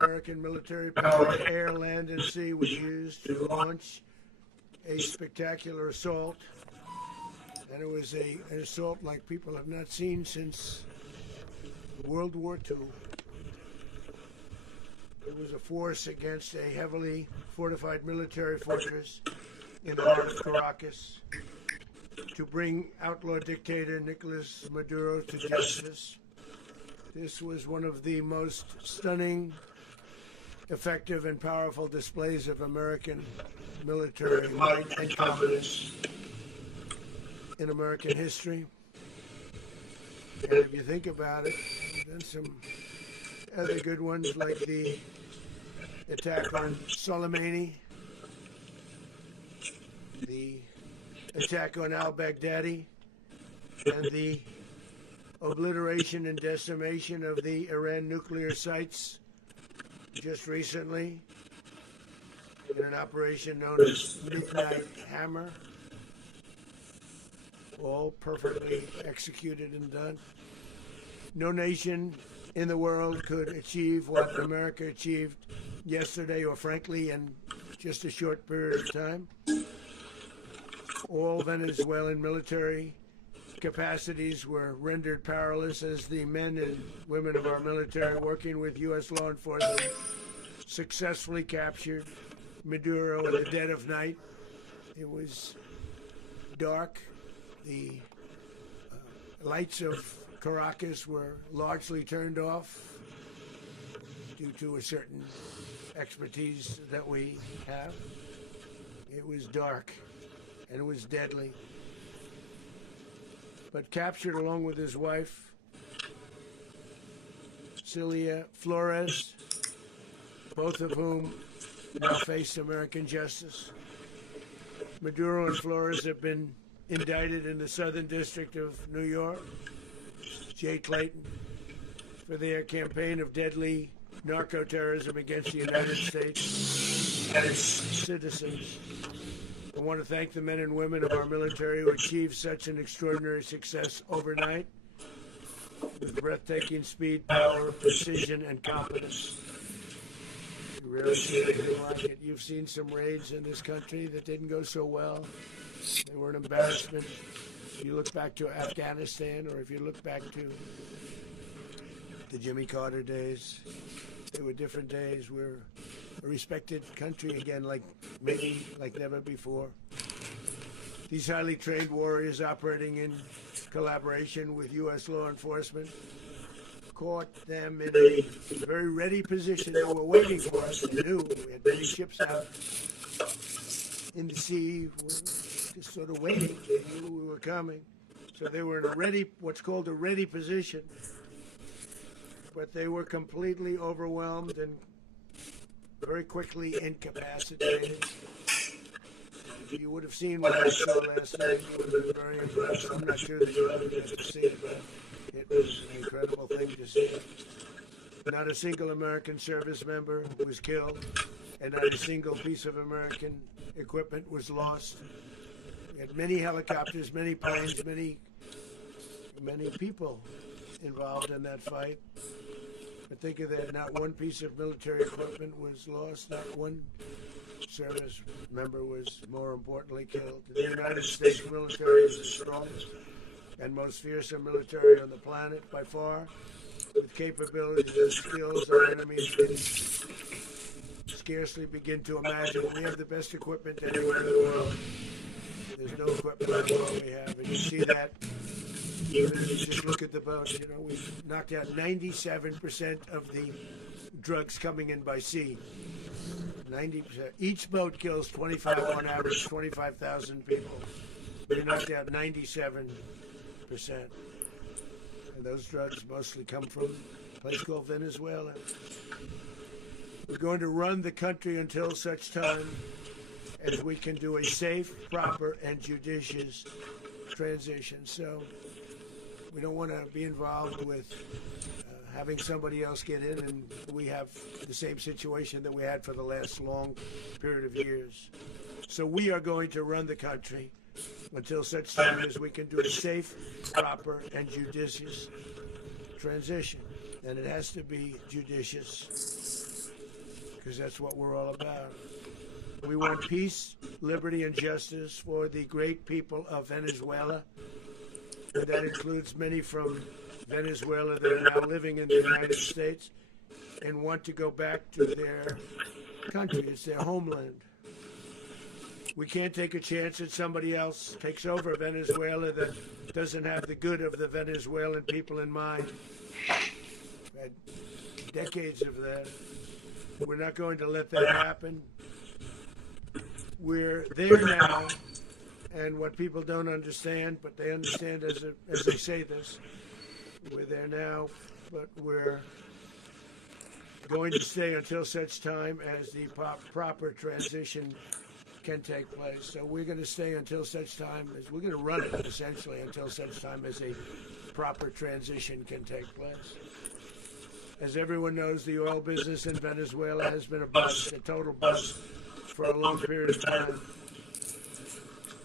American military power, air, land, and sea, was used to launch a spectacular assault. And it was an assault like people have not seen since World War II. It was a force against a heavily fortified military fortress in the heart of Caracas to bring outlaw dictator Nicolas Maduro to justice. This was one of the most stunning, effective, and powerful displays of American military might and competence in American history. And if you think about it, then some other good ones like the attack on Soleimani, the attack on al-Baghdadi, and the obliteration and decimation of the Iran nuclear sites just recently in an operation known as Midnight Hammer. All perfectly executed and done. No nation in the world could achieve what America achieved yesterday, or frankly in just a short period of time. All Venezuelan military capacities were rendered powerless as the men and women of our military, working with U.S. law enforcement, successfully captured Maduro in the dead of night. It was dark. The lights of Caracas were largely turned off due to a certain expertise that we have. It was dark and it was deadly. But captured along with his wife, Celia Flores, both of whom now face American justice. Maduro and Flores have been indicted in the Southern District of New York, Jay Clayton, for their campaign of deadly narco-terrorism against the United States and its citizens. I want to thank the men and women of our military who achieved such an extraordinary success overnight with breathtaking speed, power, precision, and competence. You rarely see anything like it. You've seen some raids in this country that didn't go so well. They were an embarrassment. If you look back to Afghanistan, or if you look back to the Jimmy Carter days, they were different days. We're a respected country again, like never before. These highly trained warriors operating in collaboration with U.S. law enforcement caught them in a very ready position. They were waiting for us. They knew we had many ships out in the sea, just sort of waiting. They knew we were coming. So they were in a ready, what's called a ready position. But they were completely overwhelmed and very quickly incapacitated. You would have seen what I saw last night. You would have been very impressed. I'm not sure that you ever get to see it, but it was an incredible thing to see. Not a single American service member was killed, and not a single piece of American equipment was lost. We had many helicopters, many planes, many people involved in that fight. But think of that, not one piece of military equipment was lost, not one service member was, more importantly, killed. The United States military is the strongest and most fearsome military on the planet by far, with capabilities and skills our enemies can scarcely begin to imagine. We have the best equipment anywhere in the world. There's no equipment like what we have, and you see that. Even if you just look at the boats, you know, we've knocked out 97% of the drugs coming in by sea. 90%. Each boat kills 25, on average, 25,000 people. We knocked out 97%. And those drugs mostly come from a place called Venezuela. We're going to run the country until such time as we can do a safe, proper, and judicious transition. So we don't want to be involved with having somebody else get in, and we have the same situation that we had for the last long period of years. So we are going to run the country until such time as we can do a safe, proper, and judicious transition. And it has to be judicious. because that's what we're all about. We want peace, liberty, and justice for the great people of Venezuela. And that includes many from Venezuela that are now living in the United States and want to go back to their country. It's their homeland. We can't take a chance that somebody else takes over Venezuela that doesn't have the good of the Venezuelan people in mind. We've had decades of that. We're not going to let that happen. We're there now, and what people don't understand, but they understand as they say this, we're there now, but we're going to stay until such time as the proper transition can take place. So we're going to stay until such time as we're going to run it, essentially, until such time as a proper transition can take place. As everyone knows, the oil business in Venezuela has been a bust, a total bust, for a long period of time.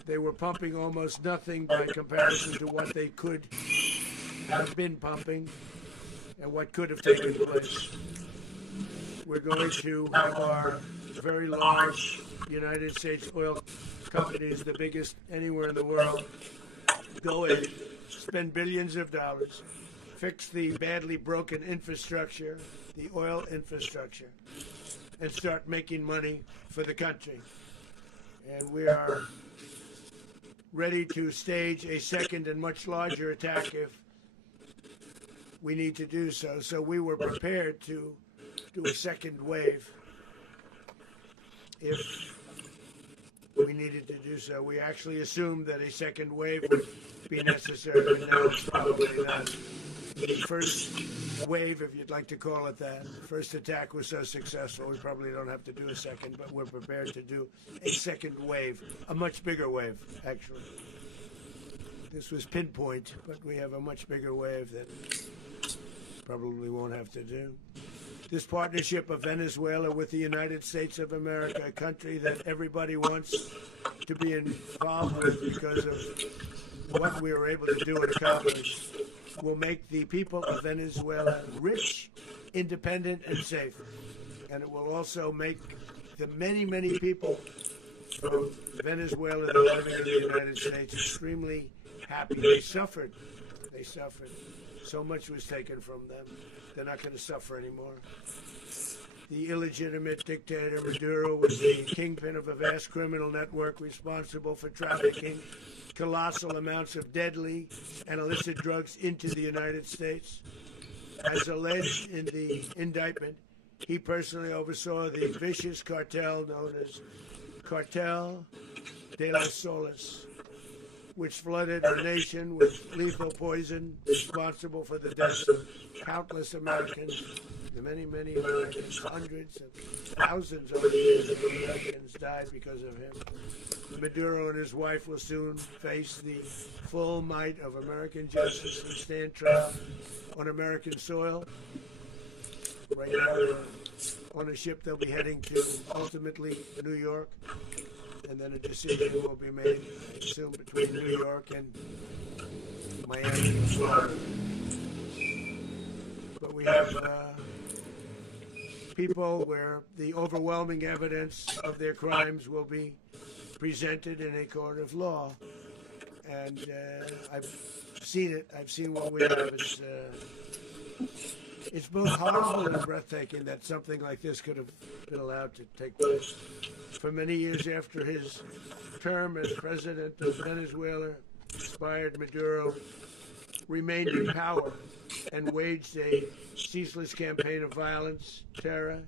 They were pumping almost nothing by comparison to what they could have been pumping and what could have taken place. We're going to have our very large United States oil companies, the biggest anywhere in the world, go in, spend billions of dollars, fix the badly broken infrastructure, the oil infrastructure, and start making money for the country. And we are ready to stage a second and much larger attack if we need to do so. So we were prepared to do a second wave if we needed to do so. We actually assumed that a second wave would be necessary, but now it's probably not. The first wave, if you'd like to call it that, the first attack was so successful, we probably don't have to do a second, but we're prepared to do a second wave, a much bigger wave, actually. This was pinpoint, but we have a much bigger wave that probably won't have to do. This partnership of Venezuela with the United States of America, a country that everybody wants to be involved with because of what we were able to do and accomplish, will make the people of Venezuela rich, independent, and safe. And it will also make the many, many people from Venezuela that are living in the United States extremely happy. They suffered. So much was taken from them. They're not going to suffer anymore. The illegitimate dictator Maduro was the kingpin of a vast criminal network responsible for trafficking colossal amounts of deadly and illicit drugs into the United States. As alleged in the indictment, he personally oversaw the vicious cartel known as Cartel de las Solas, which flooded the nation with lethal poison responsible for the deaths of countless Americans, many, many Americans, hundreds of thousands of Americans died because of him. Maduro and his wife will soon face the full might of American justice and stand trial on American soil. Right now, they're on a ship they'll be heading to, ultimately, New York. And then a decision will be made, I assume, between New York and Miami and Florida. But we have people where the overwhelming evidence of their crimes will be presented in a court of law. And I've seen it. I've seen what we have. It's both horrible and breathtaking that something like this could have been allowed to take place. For many years after his term as president of Venezuela expired, Maduro remained in power and waged a ceaseless campaign of violence, terror,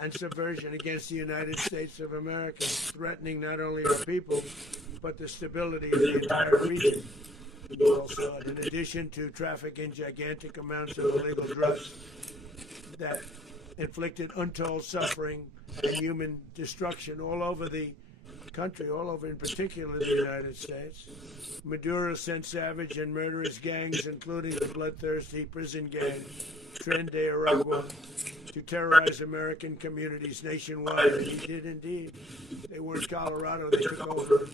and subversion against the United States of America, threatening not only our people, but the stability of the entire region. Also, in addition to trafficking gigantic amounts of illegal drugs that inflicted untold suffering and human destruction all over the country, all over in particular the United States, Maduro sent savage and murderous gangs, including the bloodthirsty prison gang Tren de Aragua, to terrorize American communities nationwide. And he did indeed. They were in Colorado. They took over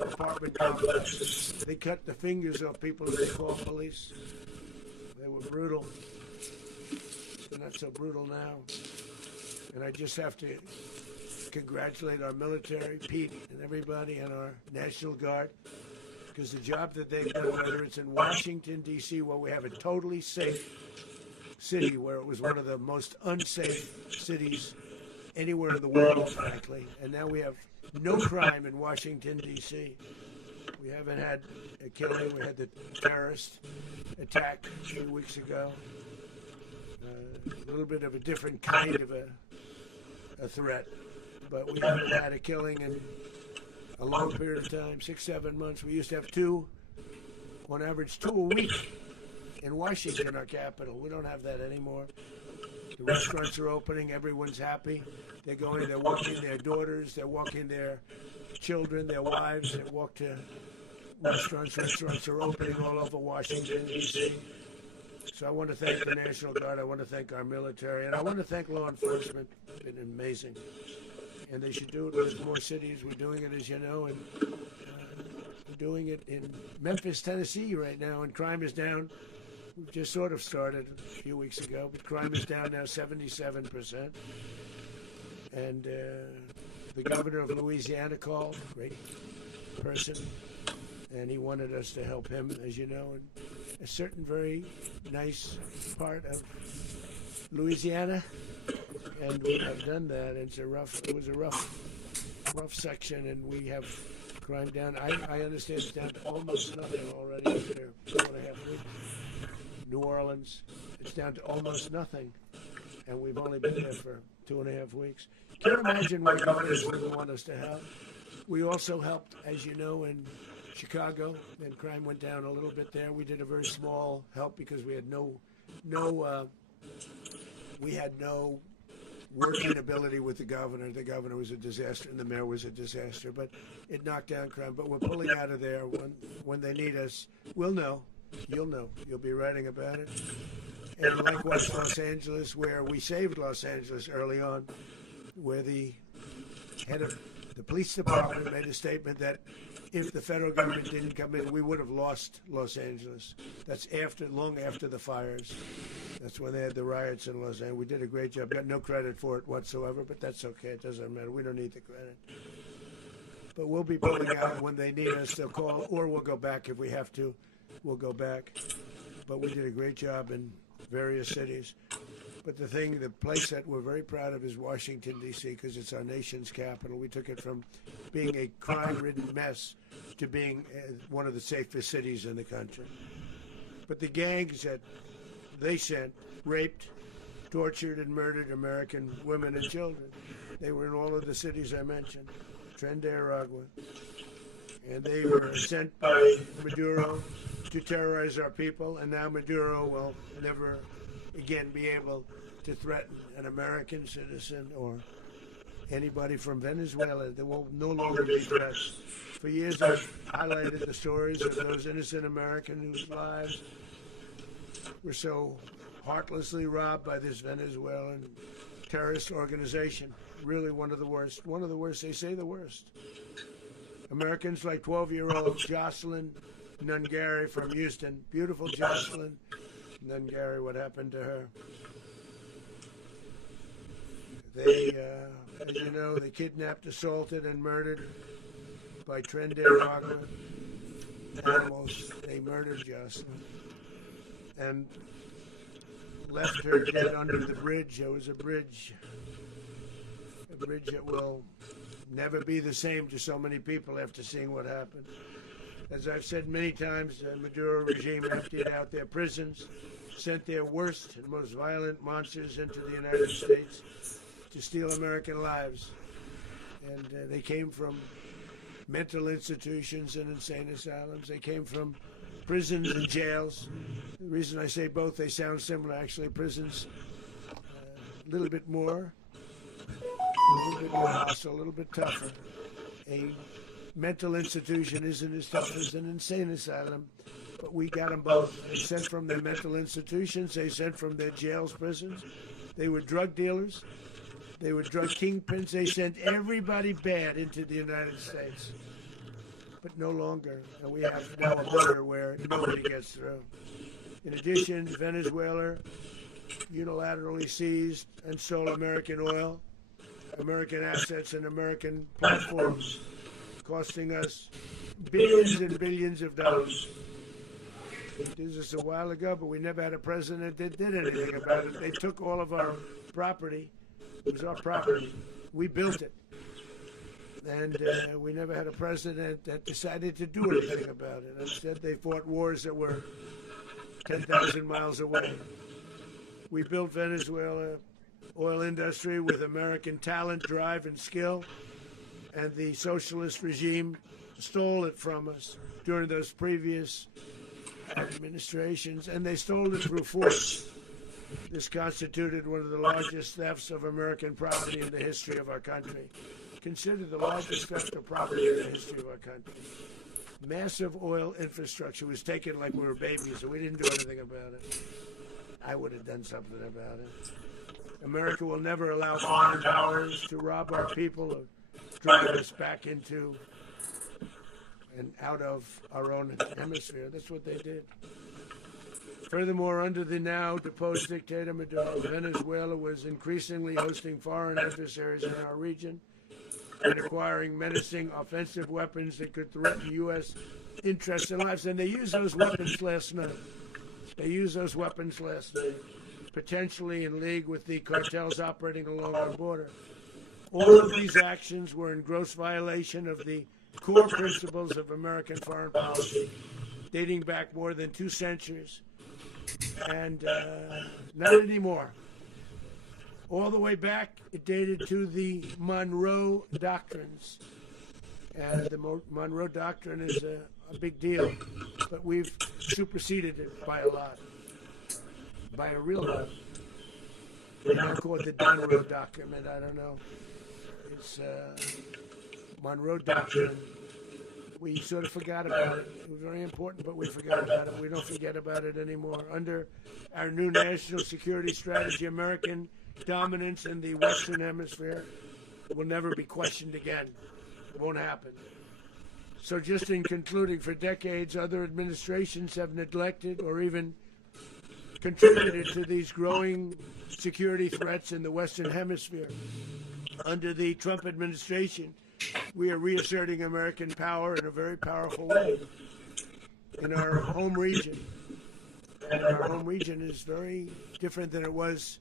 apartment complexes. They cut the fingers off people as they call police. They were brutal. They're not so brutal now. And I just have to congratulate our military, Pete, and everybody, and our National Guard, because the job that they've done, whether it's in Washington, D.C., where we have a totally safe city, where it was one of the most unsafe cities anywhere in the world, frankly, and now we have no crime in Washington, D.C. We haven't had a killing. We had the terrorist attack a few weeks ago. A little bit of a different kind of a threat, but we haven't had a killing in a long period of time, 6-7 months. We used to have two, on average 2 a week in Washington, our capital. We don't have that anymore. The restaurants are opening. Everyone's happy. They're going, they're walking their daughters, they're walking their children, their wives. They walk to restaurants. Restaurants are opening all over Washington, D.C. So I want to thank the National Guard. I want to thank our military. And I want to thank law enforcement. It's been amazing. And they should do it with more cities. We're doing it, as you know, and we're doing it in Memphis, Tennessee right now, and crime is down. We've just sort of started a few weeks ago, but crime is down now 77%. And the governor of Louisiana called, great person, and he wanted us to help him, as you know, in a certain very nice part of Louisiana. And we have done that. It was a rough section, and we have crime down. I understand it's down to almost nothing already after 2.5 weeks. New Orleans, it's down to almost nothing, and we've only been there for 2.5 weeks. Can't imagine why governors wouldn't want us to help. We also helped, as you know, in Chicago, and crime went down a little bit there. We did a very small help because we had no working ability with the governor. The governor was a disaster, and the mayor was a disaster, but it knocked down crime. But we're pulling out of there. When they need us, we'll know. You'll know. You'll be writing about it. And likewise, Los Angeles, where we saved Los Angeles early on, where the head of the police department made a statement that if the federal government didn't come in, we would have lost Los Angeles. That's long after the fires. That's when they had the riots in Los Angeles. We did a great job. Got no credit for it whatsoever, but that's okay. It doesn't matter. We don't need the credit. But we'll be pulling out when they need us. They'll call, or we'll go back if we have to. We'll go back. But we did a great job in various cities. But the place that we're very proud of is Washington, D.C., because it's our nation's capital. We took it from being a crime-ridden mess to being one of the safest cities in the country. But the gangs that they sent raped, tortured, and murdered American women and children. They were in all of the cities I mentioned, Tren de Aragua. And they were sent by Maduro to terrorize our people, and now Maduro will never again be able to threaten an American citizen or anybody from Venezuela. There will no longer be threats. For years I've highlighted the stories of those innocent Americans whose lives were so heartlessly robbed by this Venezuelan terrorist organization. Really one of the worst. One of the worst, they say the worst. Americans like 12-year-old Jocelyn Nungary from Houston. Beautiful Jocelyn Nungary, what happened to her? They, as you know, they kidnapped, assaulted, and murdered by Tren de Aragua animals. They murdered Jocelyn and left her dead under the bridge. There was a bridge that will never be the same to so many people after seeing what happened. As I've said many times, the Maduro regime emptied out their prisons, sent their worst and most violent monsters into the United States to steal American lives. And they came from mental institutions and insane asylums. They came from prisons and jails. The reason I say both, they sound similar. Actually, prisons, a little bit more hostile, a little bit tougher. A mental institution isn't as tough as an insane asylum, but we got them both. They sent from their mental institutions. They sent from their jails, prisons. They were drug dealers. They were drug kingpins. They sent everybody bad into the United States. But no longer. And we have now a border where nobody gets through. In addition, Venezuela unilaterally seized and sold American oil, American assets, and American platforms, costing us billions and billions of dollars. We did this a while ago, but we never had a president that did anything about it. They took all of our property. It was our property. We built it. And we never had a president that decided to do anything about it. Instead, they fought wars that were 10,000 miles away. We built Venezuela oil industry with American talent, drive, and skill, and the socialist regime stole it from us during those previous administrations, and they stole it through force. This constituted one of the largest thefts of American property in the history of our country. Considered the largest theft of property in the history of our country. Massive oil infrastructure was taken like we were babies, and we didn't do anything about it. I would have done something about it. America will never allow foreign powers to rob our people or drive us back into and out of our own hemisphere. That's what they did. Furthermore, under the now deposed dictator Maduro, Venezuela was increasingly hosting foreign adversaries in our region and acquiring menacing offensive weapons that could threaten U.S. interests and lives. And they used those weapons last night. Potentially in league with the cartels operating along our border. All of these actions were in gross violation of the core principles of American foreign policy, dating back more than 2 centuries. And not anymore. All the way back, it dated to the Monroe Doctrines. And the Monroe Doctrine is a big deal, but we've superseded it by a lot, by a real lot. They now call it the Monroe Document. I don't know. It's Monroe Doctrine. We sort of forgot about it. It was very important, but we forgot about it. We don't forget about it anymore. Under our new national security strategy, American dominance in the Western Hemisphere will never be questioned again. It won't happen. So just in concluding, for decades, other administrations have neglected or even contributed to these growing security threats in the Western Hemisphere. Under the Trump administration, we are reasserting American power in a very powerful way in our home region. And our home region is very different than it was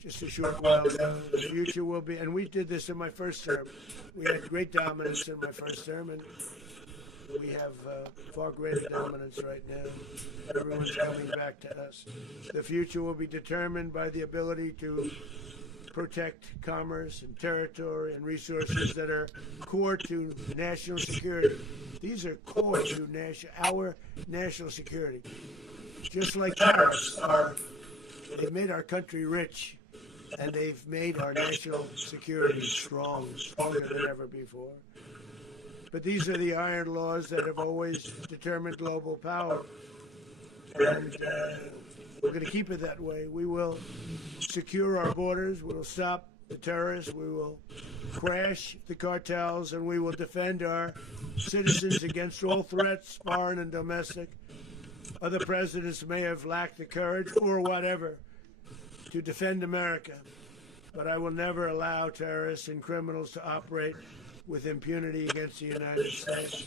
just a short while ago. The future will be, and we did this in my first term. We had great dominance in my first term, and we have far greater dominance right now. Everyone's coming back to us. The future will be determined by the ability to protect commerce and territory and resources that are core to national security. These are core to our national security. Just like tariffs they've made our country rich, and they've made our national security stronger than ever before. But these are the iron laws that have always determined global power. And we're going to keep it that way. We will secure our borders. We will stop the terrorists. We will crash the cartels. And we will defend our citizens against all threats, foreign and domestic. Other presidents may have lacked the courage or whatever to defend America. But I will never allow terrorists and criminals to operate with impunity against the United States.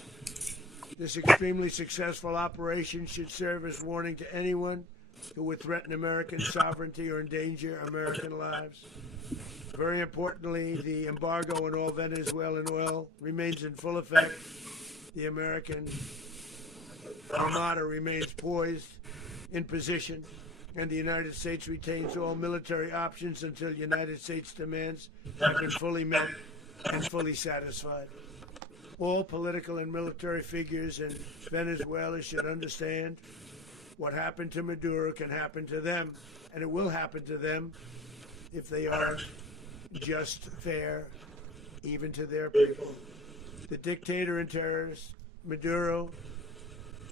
This extremely successful operation should serve as warning to anyone who would threaten American sovereignty or endanger American lives. Very importantly, the embargo on all Venezuelan oil remains in full effect. The American Armada remains poised in position, and the United States retains all military options until United States demands have been fully met and fully satisfied. All political and military figures in Venezuela should understand what happened to Maduro can happen to them, and it will happen to them if they are just, fair, even to their people. The dictator and terrorist, Maduro,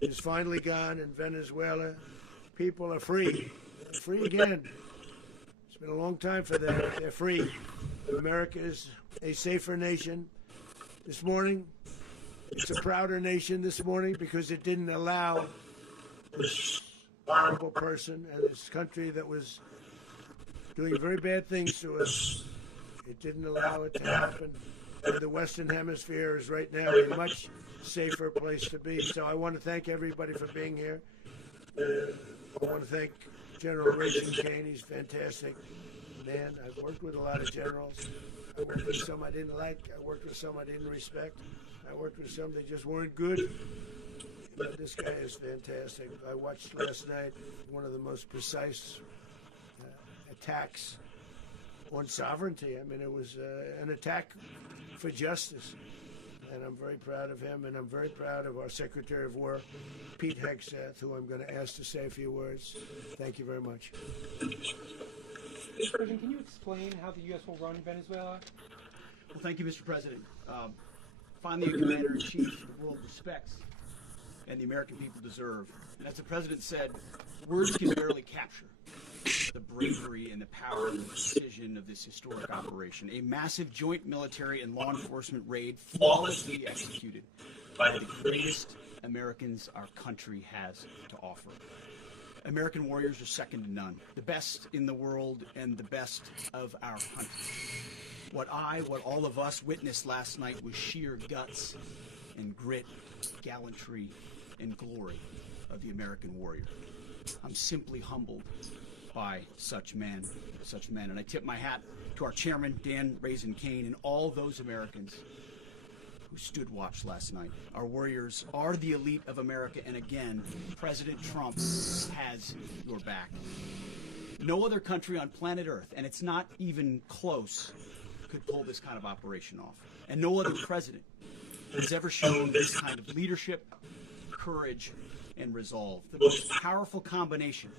is finally gone, and Venezuela people are free. They're free again. It's been a long time for them. They're free. America is a safer nation. This morning, it's a prouder nation this morning because it didn't allow this horrible person and this country that was doing very bad things to us. It didn't allow it to happen. And the Western Hemisphere is right now a much safer place to be. So I want to thank everybody for being here. I want to thank General Raging Kane. He's fantastic man. I've worked with a lot of generals. I worked with some I didn't like. I worked with some I didn't respect. I worked with some that just weren't good. But this guy is fantastic. I watched last night one of the most precise attacks on sovereignty. I mean, it was an attack for justice. And I'm very proud of him, and I'm very proud of our Secretary of War, Pete Hegseth, who I'm going to ask to say a few words. Thank you very much. Mr. President, can you explain how the U.S. will run Venezuela? Well, thank you, Mr. President. Finally, a commander-in-chief the world respects and the American people deserve. And as the President said, words can barely capture the bravery and the power and the precision of this historic operation. A massive joint military and law enforcement raid flawlessly executed by the greatest Americans our country has to offer. American warriors are second to none, the best in the world and the best of our country. What all of us witnessed last night was sheer guts and grit, gallantry and glory of the American warrior. I'm simply humbled by such men. And I tip my hat to our chairman, Dan Raisin Kane, and all those Americans who stood watch last night. Our warriors are the elite of America, and again, President Trump has your back. No other country on planet Earth, and it's not even close, could pull this kind of operation off. And no other president has ever shown this kind of leadership, courage, and resolve. The most powerful combination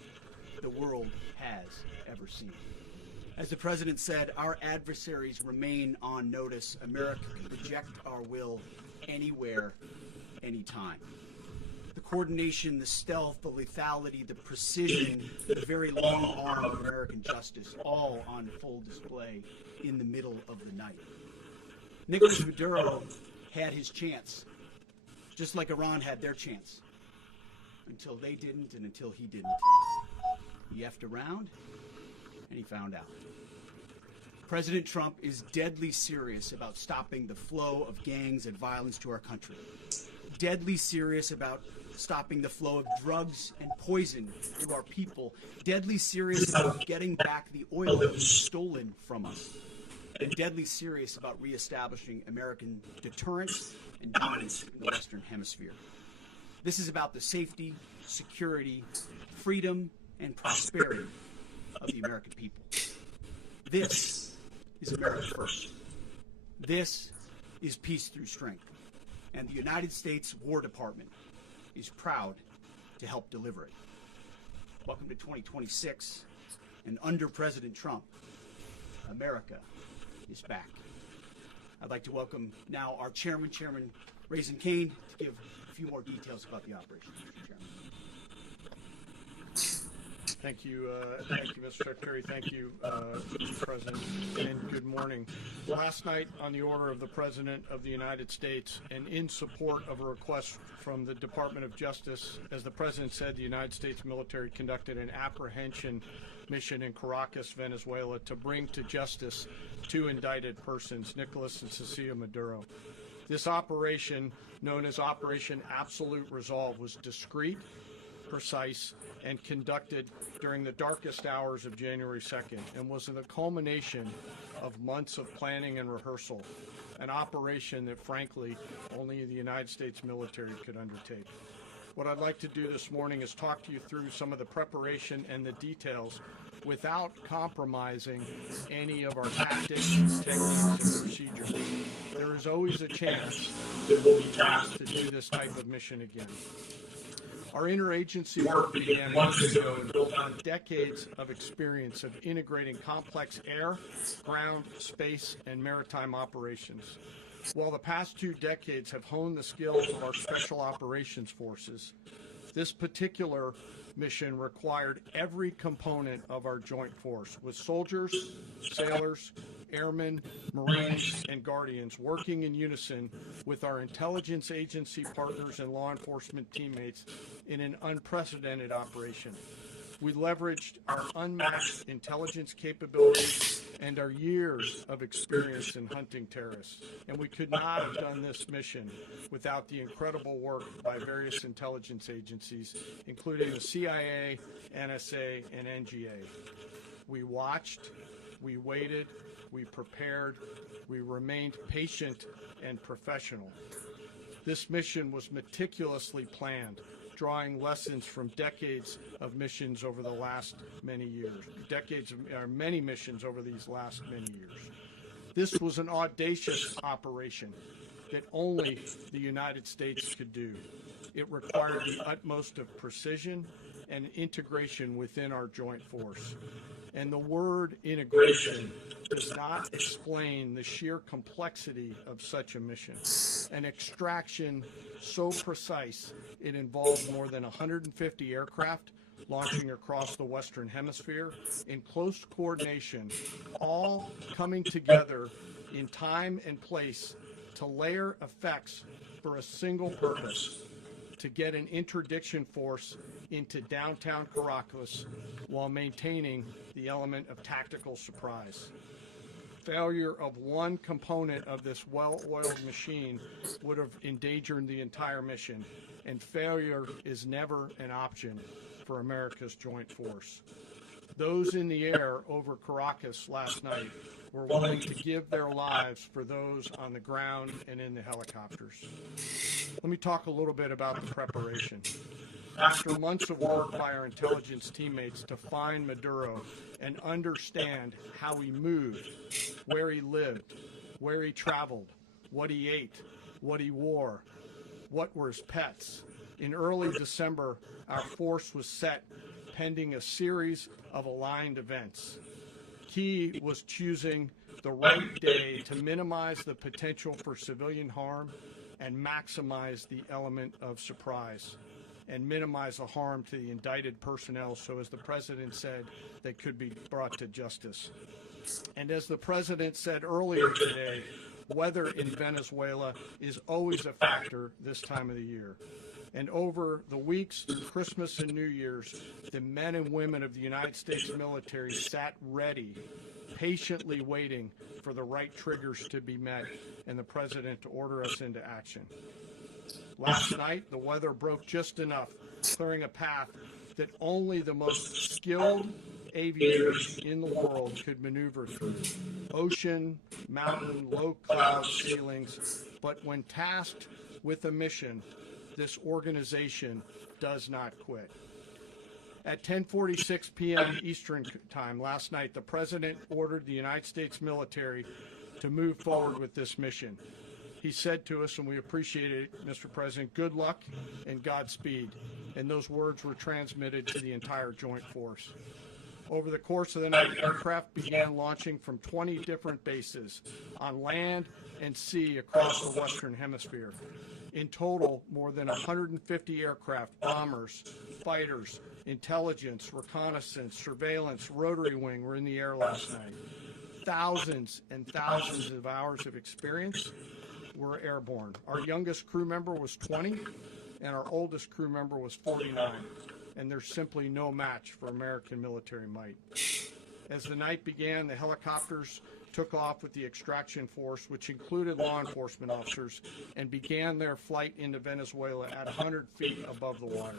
the world has ever seen. As the President said, our adversaries remain on notice. America can project our will anywhere, anytime. The coordination, the stealth, the lethality, the precision, the very long arm of American justice, all on full display in the middle of the night. Nicolas Maduro had his chance, just like Iran had their chance, until they didn't and until he didn't. He effed around, and he found out. President Trump is deadly serious about stopping the flow of gangs and violence to our country. Deadly serious about stopping the flow of drugs and poison to our people. Deadly serious about getting back the oil that was stolen from us. And deadly serious about reestablishing American deterrence and dominance in the Western Hemisphere. This is about the safety, security, freedom, and prosperity of the American people. This is America first. This is peace through strength. And the United States War Department is proud to help deliver it. Welcome to 2026, and under President Trump, America is back. I'd like to welcome now our chairman, Chairman Raisin Kane, to give a few more details about the operation. Mr. Chairman. Thank you, Mr. Secretary. Thank you, Mr. President, and good morning. Last night, on the order of the President of the United States, and in support of a request from the Department of Justice, as the President said, the United States military conducted an apprehension mission in Caracas, Venezuela, to bring to justice two indicted persons, Nicolas and Cecilia Maduro. This operation, known as Operation Absolute Resolve, was discreet, precise, and conducted during the darkest hours of January 2nd, and was the culmination of months of planning and rehearsal, an operation that, frankly, only the United States military could undertake. What I'd like to do this morning is talk to you through some of the preparation and the details without compromising any of our tactics, techniques, and procedures. There is always a chance that we'll be tasked to do this type of mission again. Our interagency work began months ago and built on decades of experience of integrating complex air, ground, space, and maritime operations. While the past 2 decades have honed the skills of our special operations forces, this particular mission required every component of our joint force, with soldiers, sailors, airmen, Marines, and Guardians working in unison with our intelligence agency partners and law enforcement teammates in an unprecedented operation. We leveraged our unmatched intelligence capabilities and our years of experience in hunting terrorists. And we could not have done this mission without the incredible work by various intelligence agencies, including the CIA, NSA, and NGA. We watched, we waited, we prepared, we remained patient and professional. This mission was meticulously planned, drawing lessons from decades of missions over the last many years, many missions over these last many years. This was an audacious operation that only the United States could do. It required the utmost of precision and integration within our joint force. And the word integration does not explain the sheer complexity of such a mission. An extraction so precise, it involved more than 150 aircraft launching across the Western Hemisphere in close coordination, all coming together in time and place to layer effects for a single purpose: to get an interdiction force into downtown Caracas while maintaining the element of tactical surprise. Failure of one component of this well-oiled machine would have endangered the entire mission, and failure is never an option for America's joint force. Those in the air over Caracas last night were willing to give their lives for those on the ground and in the helicopters. Let me talk a little bit about the preparation. After months of work by our intelligence teammates to find Maduro and understand how he moved, where he lived, where he traveled, what he ate, what he wore, what were his pets, in early December, our force was set pending a series of aligned events. Key was choosing the right day to minimize the potential for civilian harm and maximize the element of surprise, and minimize the harm to the indicted personnel, so as the President said, they could be brought to justice. And as the President said earlier today, weather in Venezuela is always a factor this time of the year. And over the weeks, Christmas and New Year's, the men and women of the United States military sat ready, patiently waiting for the right triggers to be met and the President to order us into action. Last night, the weather broke just enough, clearing a path that only the most skilled aviators in the world could maneuver through. Ocean, mountain, low cloud ceilings, but when tasked with a mission, this organization does not quit. At 10:46 p.m. Eastern Time last night, the President ordered the United States military to move forward with this mission. He said to us, and we appreciate it, Mr. President, good luck and Godspeed. And those words were transmitted to the entire joint force. Over the course of the night, aircraft began launching from 20 different bases on land and sea across the Western Hemisphere. In total, more than 150 aircraft, bombers, fighters, intelligence, reconnaissance, surveillance, rotary wing were in the air last night. Thousands and thousands of hours of experience were airborne. Our youngest crew member was 20, and our oldest crew member was 49, and there's simply no match for American military might. As the night began, the helicopters took off with the extraction force, which included law enforcement officers, and began their flight into Venezuela at 100 feet above the water.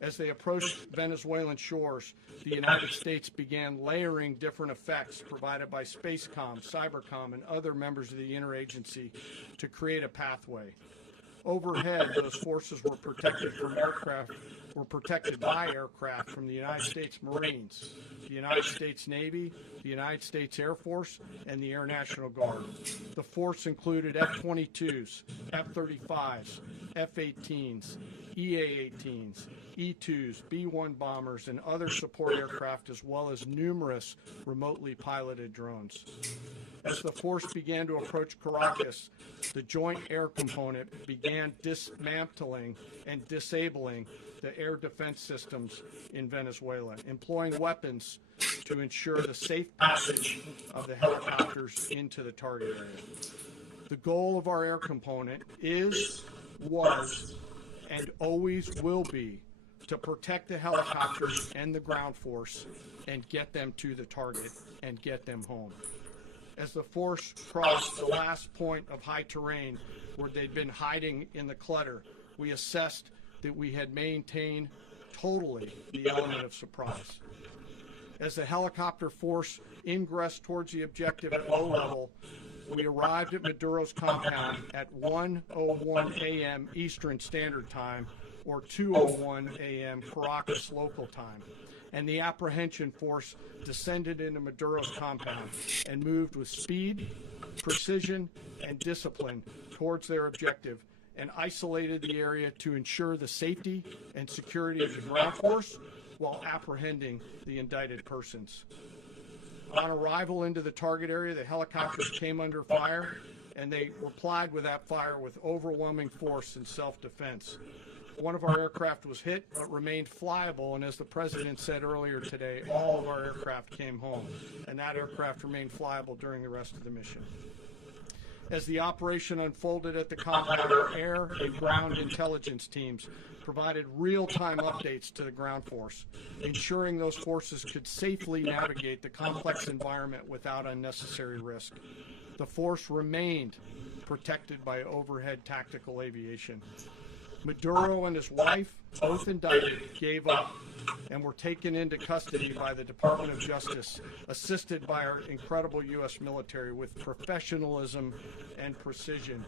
As they approached Venezuelan shores, the United States began layering different effects provided by Spacecom, Cybercom, and other members of the interagency to create a pathway. Overhead, those forces were protected by aircraft from the United States Marines, the United States Navy, the United States Air Force, and the Air National Guard. The force included F-22s, F-35s, F-18s, EA-18s, E-2s, B-1 bombers, and other support aircraft, as well as numerous remotely piloted drones. As the force began to approach Caracas, the Joint Air Component began dismantling and disabling the air defense systems in Venezuela, employing weapons to ensure the safe passage of the helicopters into the target area. The goal of our air component is, was, and always will be to protect the helicopters and the ground force and get them to the target and get them home. As the force crossed the last point of high terrain where they'd been hiding in the clutter, we assessed that we had maintained totally the element of surprise. As the helicopter force ingressed towards the objective at low level, we arrived at Maduro's compound at 1:01 a.m. Eastern Standard Time, or 2:01 a.m. Caracas local time, and the apprehension force descended into Maduro's compound and moved with speed, precision, and discipline towards their objective, and isolated the area to ensure the safety and security of the ground force while apprehending the indicted persons. On arrival into the target area, the helicopters came under fire, and they replied with that fire with overwhelming force and self-defense. One of our aircraft was hit, but remained flyable, and as the President said earlier today, all of our aircraft came home, and that aircraft remained flyable during the rest of the mission. As the operation unfolded at the compound, our air and ground intelligence teams provided real-time updates to the ground force, ensuring those forces could safely navigate the complex environment without unnecessary risk. The force remained protected by overhead tactical aviation. Maduro and his wife, both indicted, gave up and were taken into custody by the Department of Justice, assisted by our incredible U.S. military with professionalism and precision,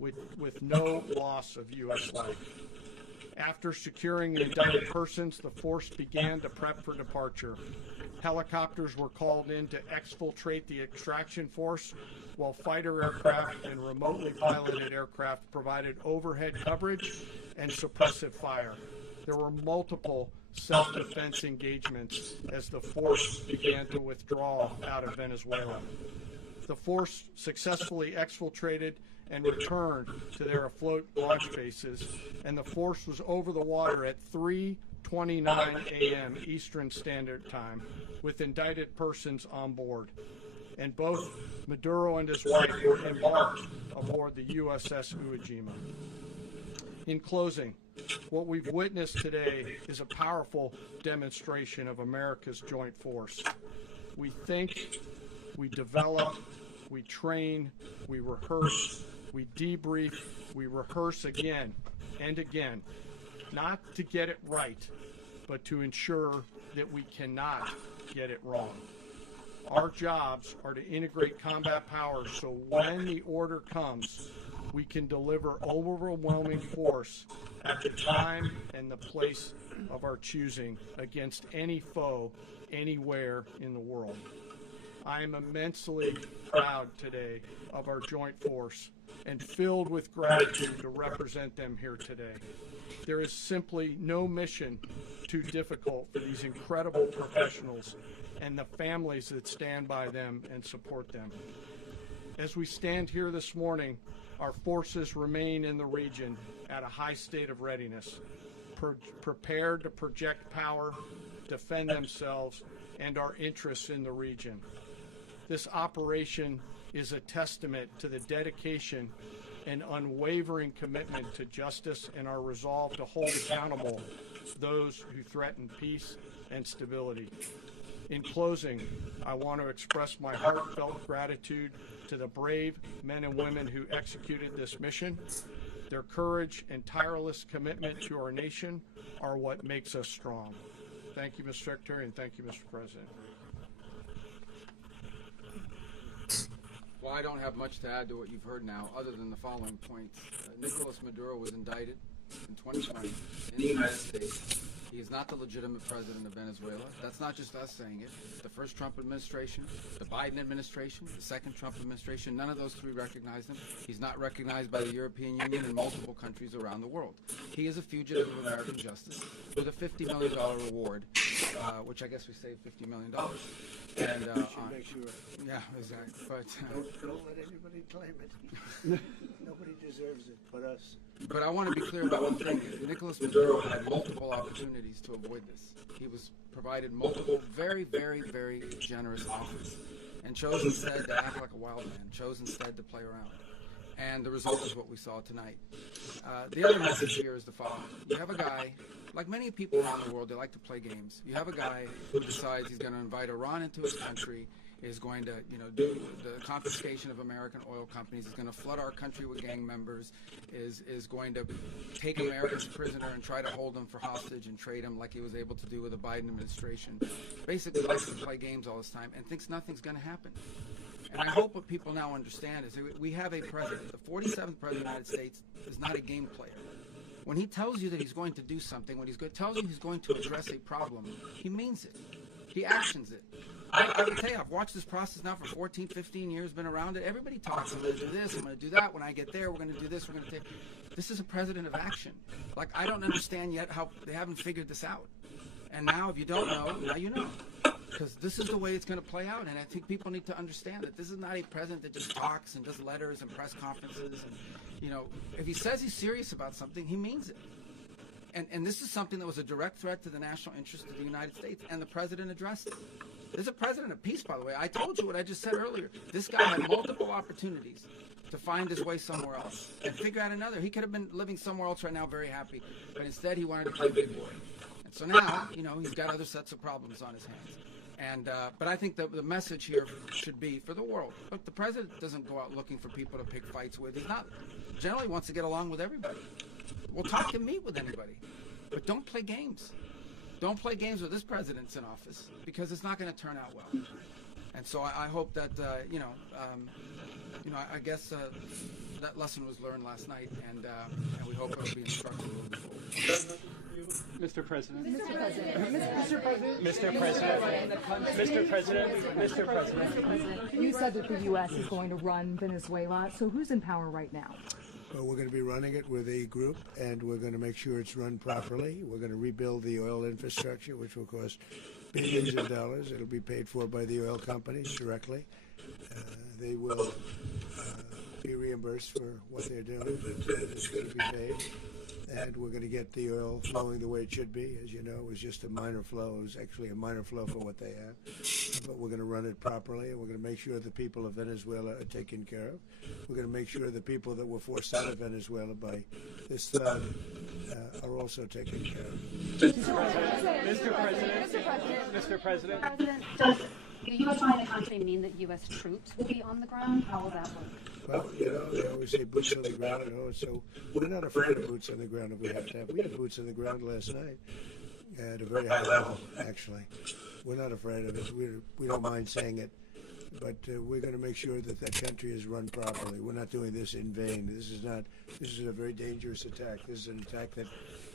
with no loss of U.S. life. After securing the indicted persons, the force began to prep for departure. Helicopters were called in to exfiltrate the extraction force, while fighter aircraft and remotely piloted aircraft provided overhead coverage and suppressive fire. There were multiple self-defense engagements as the force began to withdraw out of Venezuela. The force successfully exfiltrated and returned to their afloat launch bases, and the force was over the water at 3:29 a.m. Eastern Standard Time with indicted persons on board. And both Maduro and his wife were embarked aboard the USS Uejima. In closing, what we've witnessed today is a powerful demonstration of America's joint force. We think, we develop, we train, we rehearse, we debrief, we rehearse again and again, not to get it right, but to ensure that we cannot get it wrong. Our jobs are to integrate combat power so when the order comes, we can deliver overwhelming force at the time and the place of our choosing against any foe anywhere in the world. I am immensely proud today of our joint force and filled with gratitude to represent them here today. There is simply no mission too difficult for these incredible professionals and the families that stand by them and support them. As we stand here this morning, our forces remain in the region at a high state of readiness, prepared to project power, defend themselves, and our interests in the region. This operation is a testament to the dedication and unwavering commitment to justice and our resolve to hold accountable those who threaten peace and stability. In closing, I want to express my heartfelt gratitude to the brave men and women who executed this mission. Their courage and tireless commitment to our nation are what makes us strong. Thank you, Mr. Secretary, and thank you, Mr. President. Well, I don't have much to add to what you've heard now, other than the following points. Nicolas Maduro was indicted in 2020 in the United States. He is not the legitimate president of Venezuela. That's not just us saying it. The first Trump administration, the Biden administration, the second Trump administration, none of those three recognized him. He's not recognized by the European Union and multiple countries around the world. He is a fugitive of American justice with a $50 million reward, which I guess we saved $50 million. And Make sure. yeah, exactly. But Don't let anybody claim it. Nobody deserves it but us. But I want to be clear about one thing. Nicolas Maduro had multiple opportunities to avoid this. He was provided multiple very, very, very generous offers and chose instead to act like a wild man, chose instead to play around. And the result is what we saw tonight. The other message here is the following. You have a guy, like many people around the world, they like to play games. You have a guy who decides he's going to invite Iran into his country, is going to, do the confiscation of American oil companies, is going to flood our country with gang members, is going to take Americans prisoner and try to hold them for hostage and trade them like he was able to do with the Biden administration. Basically likes to play games all this time and thinks nothing's going to happen. And I hope what people now understand is that we have a president. The 47th president of the United States is not a game player. When he tells you that he's going to do something, when he tells you he's going to address a problem, he means it. He actions it. I would tell you, I've watched this process now for 14, 15 years, been around it. Everybody talks, I'm going to do this, I'm going to do that. When I get there, we're going to do this, we're going to do this is a president of action. Like, I don't understand yet how they haven't figured this out. And now, if you don't know, now you know. Because this is the way it's going to play out. And I think people need to understand that this is not a president that just talks and does letters and press conferences. And, if he says he's serious about something, he means it. And this is something that was a direct threat to the national interest of the United States, and the president addressed it. There's a president of peace, by the way. I told you what I just said earlier. This guy had multiple opportunities to find his way somewhere else and figure out another. He could have been living somewhere else right now, very happy, but instead he wanted to play big boy. And so now, he's got other sets of problems on his hands. But I think the message here should be for the world. Look, the president doesn't go out looking for people to pick fights with. He's not generally wants to get along with everybody. We'll talk and meet with anybody, but don't play games. Don't play games with this president's in office, because it's not going to turn out well. And so I hope that I guess that lesson was learned last night, and we hope it'll be instructive moving forward. Mr. President. Mr. President. Mr. President. Mr. President. Mr. President. You said that the U.S. is going to run Venezuela. So who's in power right now? Well, we're going to be running it with a group, and we're going to make sure it's run properly. We're going to rebuild the oil infrastructure, which will cost billions of dollars. It'll be paid for by the oil companies directly. They will be reimbursed for what they're doing. It's going to be paid. And we're going to get the oil flowing the way it should be. As you know, it was just a minor flow. It was actually a minor flow for what they have. But we're going to run it properly, and we're going to make sure the people of Venezuela are taken care of. We're going to make sure the people that were forced out of Venezuela by this thug are also taken care of. Mr. President. Mr. President. Mr. President. President, does unifying the country mean that U.S. troops will be on the ground? How will that work? Well, they always say boots on the ground, so we're not afraid of boots on the ground if we have to have. We had boots on the ground last night at a very high level, actually. We're not afraid of it. We don't mind saying it, but we're going to make sure that that country is run properly. We're not doing this in vain. This is a very dangerous attack. This is an attack that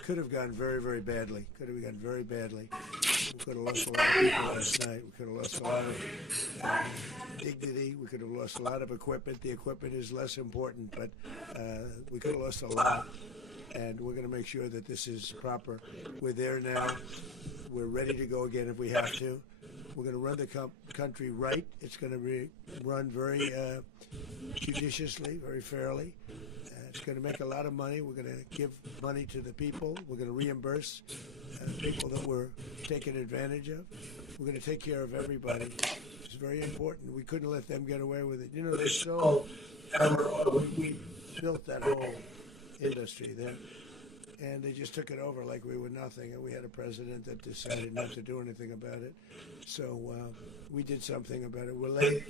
could have gone very, very badly. Could have gone very badly. We could have lost a lot of people last night. We could have lost a lot of dignity. We could have lost a lot of equipment. The equipment is less important, but we could have lost a lot. And we're going to make sure that this is proper. We're there now. We're ready to go again if we have to. We're going to run the country right. It's going to be run very judiciously, very fairly. It's going to make a lot of money. We're going to give money to the people. We're going to reimburse people that were taken advantage of. We're going to take care of everybody. It's very important. We couldn't let them get away with it. They stole we built that whole industry there, and they just took it over like we were nothing. And we had a president that decided not to do anything about it. So we did something about it. We're late,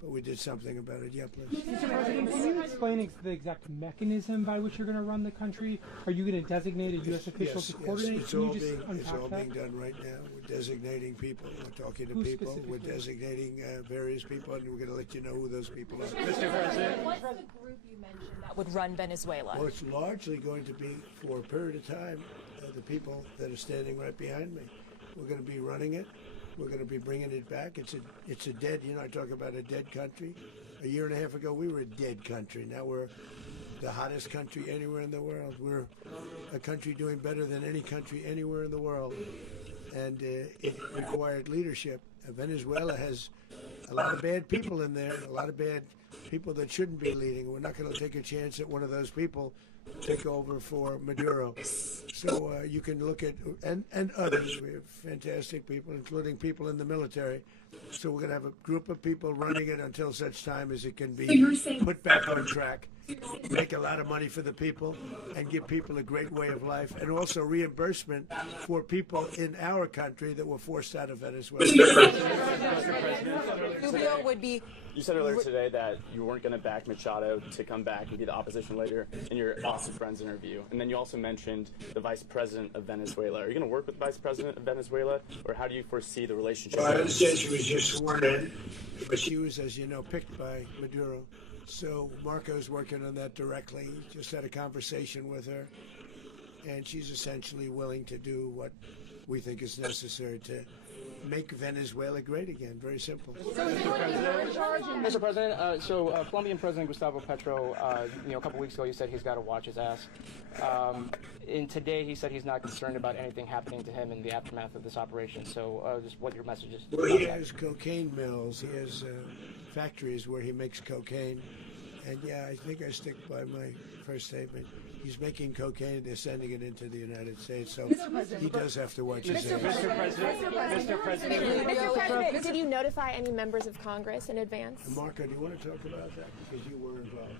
but we did something about it. Yeah, please. Mr. President, can you explain the exact mechanism by which you're going to run the country? Are you going to designate a U.S. official to coordinate? It's all being done right now. We're designating people. We're talking to people. We're designating various people, and we're going to let you know who those people are. Mr. President. What's the group you mentioned that would run Venezuela? Well, it's largely going to be, for a period of time, the people that are standing right behind me. We're going to be running it. We're going to be bringing it back. It's a dead, I talk about a dead country. A year and a half ago, we were a dead country. Now we're the hottest country anywhere in the world. We're a country doing better than any country anywhere in the world. And it required leadership. Venezuela has a lot of bad people in there, a lot of bad people that shouldn't be leading. We're not going to take a chance that one of those people take over for Maduro. So you can look at, and others. We have fantastic people, including people in the military. So we're going to have a group of people running it until such time as it can be put back on track. make a lot of money for the people and give people a great way of life, and also reimbursement for people in our country that were forced out of Venezuela. Rubio would be. You said earlier today that you weren't going to back Machado to come back and be the opposition leader in your Austin Friends interview. And then you also mentioned the vice president of Venezuela. Are you going to work with the vice president of Venezuela, or how do you foresee the relationship? Well, I understand she was just sworn in, but she was, as you know, picked by Maduro. So Marco's working on that directly. Just had a conversation with her, and she's essentially willing to do what we think is necessary to make Venezuela great again. Very simple. Mr. President, Colombian President Gustavo Petro, a couple weeks ago, he said he's got to watch his ass. And today, he said he's not concerned about anything happening to him in the aftermath of this operation. So, just what your message is. Well, he has cocaine mills. He has factories where he makes cocaine. And yeah, I think I stick by my first statement. He's making cocaine, they're sending it into the United States, so he does have to watch his ass. Mr. President, did you notify any members of Congress in advance? Marco, do you want to talk about that? Because you were involved.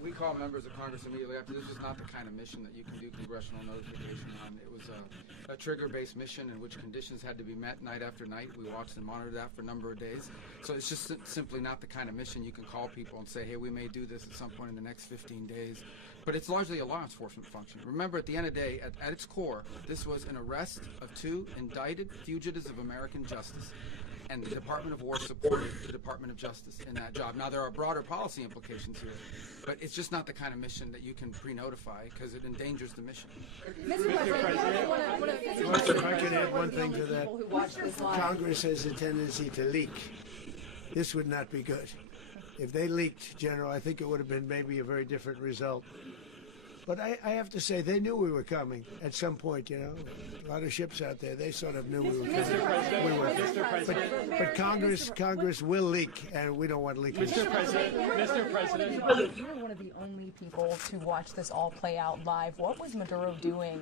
We call members of Congress immediately after. This is not the kind of mission that you can do congressional notification on. It was a trigger-based mission in which conditions had to be met night after night. We watched and monitored that for a number of days. So it's just simply not the kind of mission you can call people and say, hey, we may do this at some point in the next 15 days. But it's largely a law enforcement function. Remember, at the end of the day, at its core, this was an arrest of 2 indicted fugitives of American justice. And the Department of War supported the Department of Justice in that job. Now, there are broader policy implications here, but it's just not the kind of mission that you can pre-notify because it endangers the mission. Mr. President, If I can add one thing to that, Congress has a tendency to leak. This would not be good. If they leaked, General, I think it would have been maybe a very different result. But I have to say, they knew we were coming at some point, A lot of ships out there, they sort of knew we were coming. But Congress will leak, and we don't want leakage. Mr. President. you're one of the only people to watch this all play out live. What was Maduro doing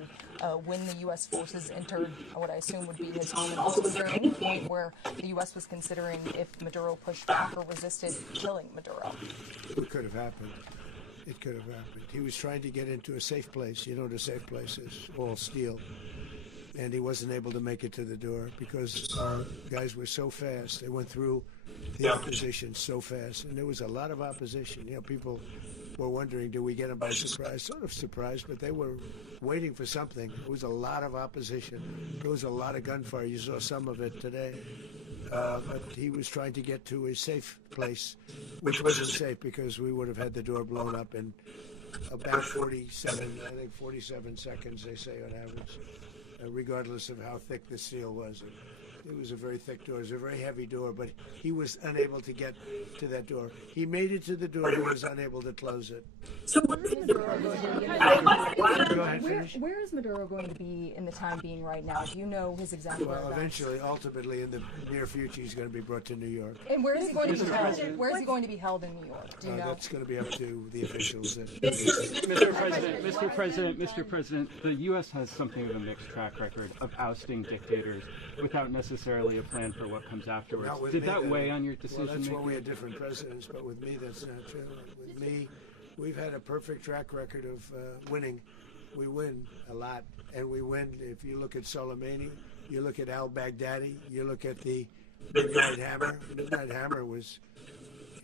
when the U.S. forces entered what I assume would be his home? And also, was there any point where the U.S. was considering if Maduro pushed back or resisted killing Maduro? It could have happened. It could have happened. He was trying to get into a safe place. You know what a safe place is, all steel. And he wasn't able to make it to the door because our guys were so fast. They went through the opposition so fast. And there was a lot of opposition. People were wondering, do we get them by surprise? Sort of surprised, but they were waiting for something. There was a lot of opposition. There was a lot of gunfire. You saw some of it today. But he was trying to get to a safe place, which wasn't safe because we would have had the door blown up in about 47 seconds, they say on average, regardless of how thick the steel was. It was a very thick door. It was a very heavy door, but he was unable to get to that door. He made it to the door. He was unable to close it. So where is Maduro going to be? Go ahead, finish. Where is Maduro going to be in the time being right now? Do you know his exact Well, whereabouts? eventually, ultimately, in the near future, he's going to be brought to New York. And where is he going to be held? Where is he going to be held in New York? Do you know? That's going to be up to the officials. Mr. President, the U.S. has something of a mixed track record of ousting dictators without necessarily a plan for what comes afterwards. Did that weigh on your decision Well, that's making? why we had different presidents, but with me, that's not true. With me, we've had a perfect track record of winning. We win a lot, and we win. If you look at Soleimani, you look at al-Baghdadi, you look at the Midnight Hammer. Midnight Hammer was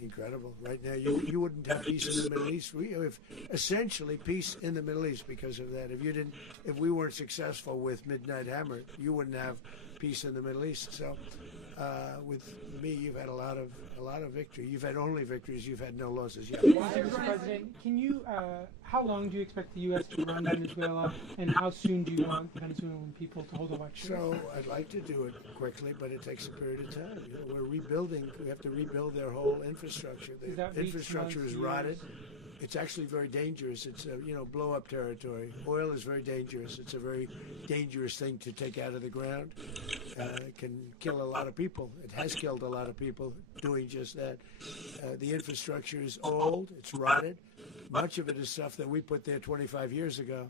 incredible. Right now, you wouldn't have peace in the Middle East. We have essentially peace in the Middle East because of that. If we weren't successful with Midnight Hammer, you wouldn't have peace in the Middle East. So, with me, you've had a lot of victory. You've had only victories. You've had no losses yet. Mr. President, can you? How long do you expect the U.S. to run Venezuela, and how soon do you want Venezuelan people to hold elections? So I'd like to do it quickly, but it takes a period of time. We're rebuilding. We have to rebuild their whole infrastructure. The infrastructure is rotted. It's actually very dangerous. It's blow-up territory. Oil is very dangerous. It's a very dangerous thing to take out of the ground. It can kill a lot of people. It has killed a lot of people doing just that. The infrastructure is old. It's rotted. Much of it is stuff that we put there 25 years ago,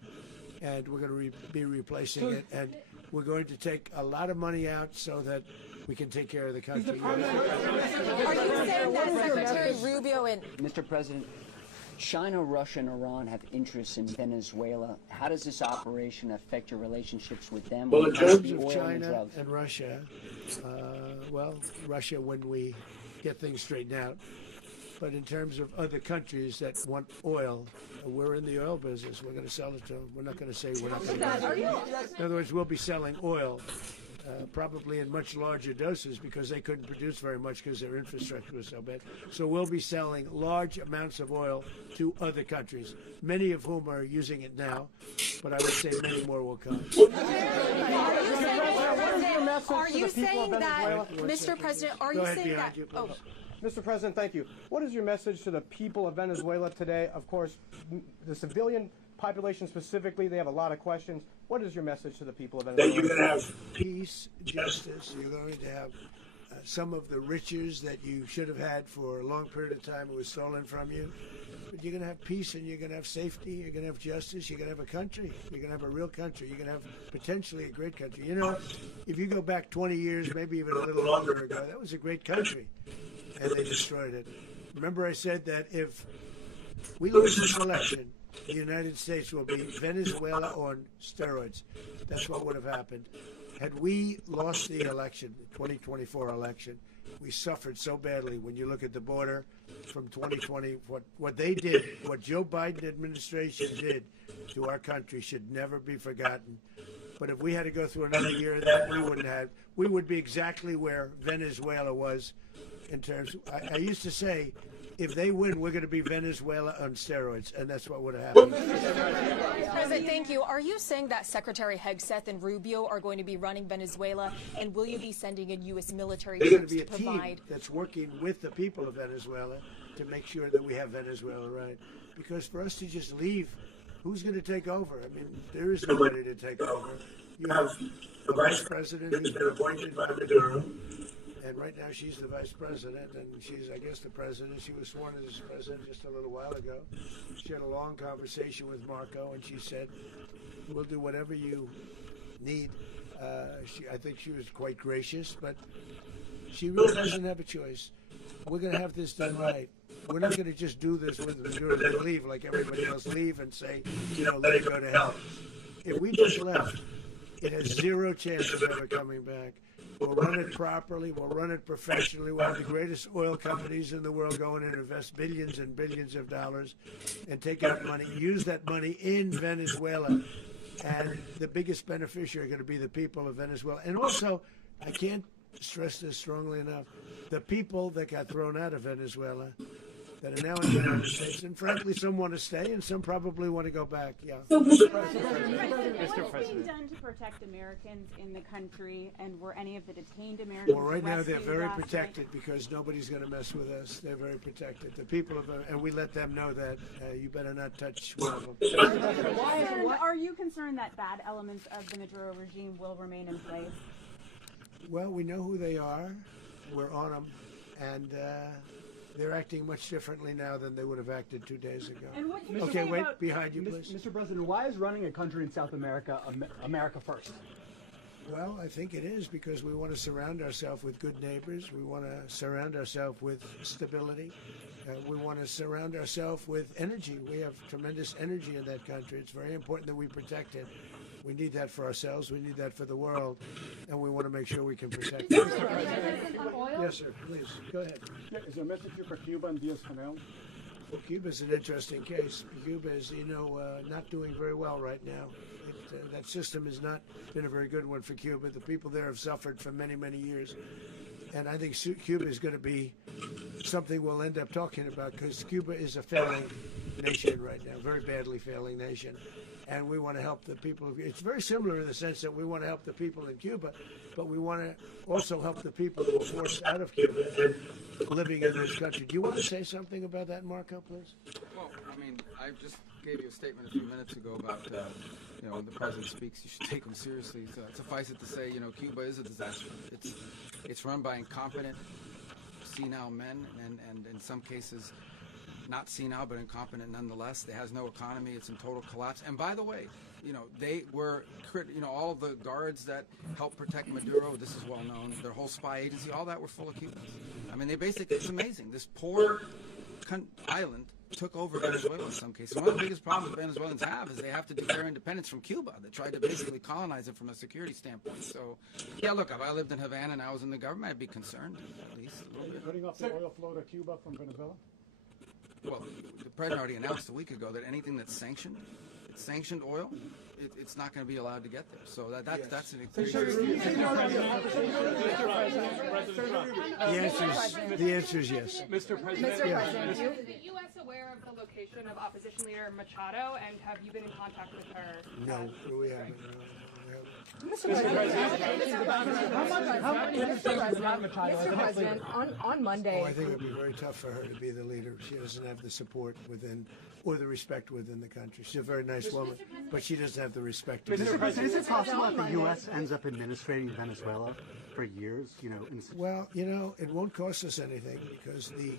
and we're going to be replacing it. And we're going to take a lot of money out so that we can take care of the country. Are you saying that Secretary Rubio and Mr. President, China, Russia, and Iran have interests in Venezuela. How does this operation affect your relationships with them? Well, in terms of oil China and Russia, well, Russia when we get things straightened out. But in terms of other countries that want oil, we're in the oil business. We're going to sell it to them. We're not going to say we're not going to. In other words, we'll be selling oil, probably in much larger doses because they couldn't produce very much because their infrastructure was so bad. So we'll be selling large amounts of oil to other countries, many of whom are using it now, but I would say many more will come. Are you saying that, Mr. President, are you saying that... Oh. Mr. President, thank you. What is your message to the people of Venezuela today? Of course, the civilian population specifically, they have a lot of questions. What is your message to the people of Venezuela? That you're going to have peace, justice. You're going to have some of the riches that you should have had for a long period of time. It was stolen from you. But you're going to have peace and you're going to have safety. You're going to have justice. You're going to have a country. You're going to have a real country. You're going to have potentially a great country. You know, if you go back 20 years, maybe even a little longer ago, that was a great country. And they destroyed it. Remember I said that if we lose this election, the United States will be Venezuela on steroids. That's what would have happened. Had we lost the election, the 2024 election, we suffered so badly. When you look at the border from 2020, what they did, what Joe Biden administration did to our country should never be forgotten. But if we had to go through another year of that, we would be exactly where Venezuela was. In terms, I used to say, if they win, we're going to be Venezuela on steroids, and that's what would have happened. President, thank you. Are you saying that Secretary Hegseth and Rubio are going to be running Venezuela, and will you be sending in U.S. military There's going to troops be a to provide? team that's working with the people of Venezuela to make sure that we have Venezuela right. Because for us to just leave, who's going to take over? I mean, there is nobody to take over. You have a vice president who's been appointed by Maduro. And right now she's the vice president, and she's, I guess, the president. She was sworn as president just a little while ago. She had a long conversation with Marco, and she said, we'll do whatever you need. I think she was quite gracious, but she really doesn't have a choice. We're going to have this done right. We're not going to just do this with Maduro and leave like everybody else, leave and say, let it go to hell. If we just left, it has zero chance of ever coming back. We'll run it properly. We'll run it professionally. We'll have the greatest oil companies in the world go in and invest billions and billions of dollars and take out money, use that money in Venezuela. And the biggest beneficiary are going to be the people of Venezuela. And also, I can't stress this strongly enough, the people that got thrown out of Venezuela that are now in the United States, and frankly, some want to stay, and some probably want to go back. Yeah. So, Mr. President, what's being done to protect Americans in the country, and were any of the detained Americans Well, right now they're rescued very last protected night? because nobody's going to mess with us. They're very protected. The people of, and we let them know that you better not touch one of them. Are you concerned that bad elements of the Maduro regime will remain in place? Well, we know who they are. We're on them, and they're acting much differently now than they would have acted 2 days ago. And what do you Okay, say wait, about behind you, please. Mr. President, why is running a country in South America America first? Well, I think it is because we want to surround ourselves with good neighbors. We want to surround ourselves with stability. We want to surround ourselves with energy. We have tremendous energy in that country. It's very important that we protect it. We need that for ourselves. We need that for the world. And we want to make sure we can protect it. Yes, sir. Please, go ahead. Yeah, is there a message here for Cuba and Diaz-Canel? Well, Cuba's an interesting case. Cuba is, not doing very well right now. That system has not been a very good one for Cuba. The people there have suffered for many, many years. And I think Cuba is going to be something we'll end up talking about because Cuba is a failing nation right now, very badly failing nation. And we want to help the people. It's very similar in the sense that we want to help the people in Cuba, but we want to also help the people who were forced out of Cuba and living in this country. Do you want to say something about that, Marco, please? Well, I mean, I just gave you a statement a few minutes ago about, when the president speaks, you should take him seriously. So suffice it to say, Cuba is a disaster. It's run by incompetent, senile men, and in some cases, not senile, but incompetent nonetheless. It has no economy. It's in total collapse. And by the way, they were, all of the guards that helped protect Maduro, this is well known, their whole spy agency, all that were full of Cubans. I mean, it's amazing. This poor island took over Venezuela in some cases. One of the biggest problems Venezuelans have is they have to declare independence from Cuba. They tried to basically colonize it from a security standpoint. So, yeah, look, if I lived in Havana and I was in the government, I'd be concerned, at least a little bit. Cutting off the oil flow to Cuba from Venezuela? Well, the president already announced a week ago that anything that's sanctioned oil, it's not going to be allowed to get there. So that's an The answer is yes. Mr. President. Mr. President, is the U.S. aware of the location of opposition leader Machado, and have you been in contact with her? No, we haven't. Mr. President, on Monday. Oh, I think it would be very tough for her to be the leader. She doesn't have the support within, or the respect within the country. She's a very nice woman, but she doesn't have the respect. Mr. President, is it possible that the U.S. ends up administrating Venezuela for years? Well, it won't cost us anything because the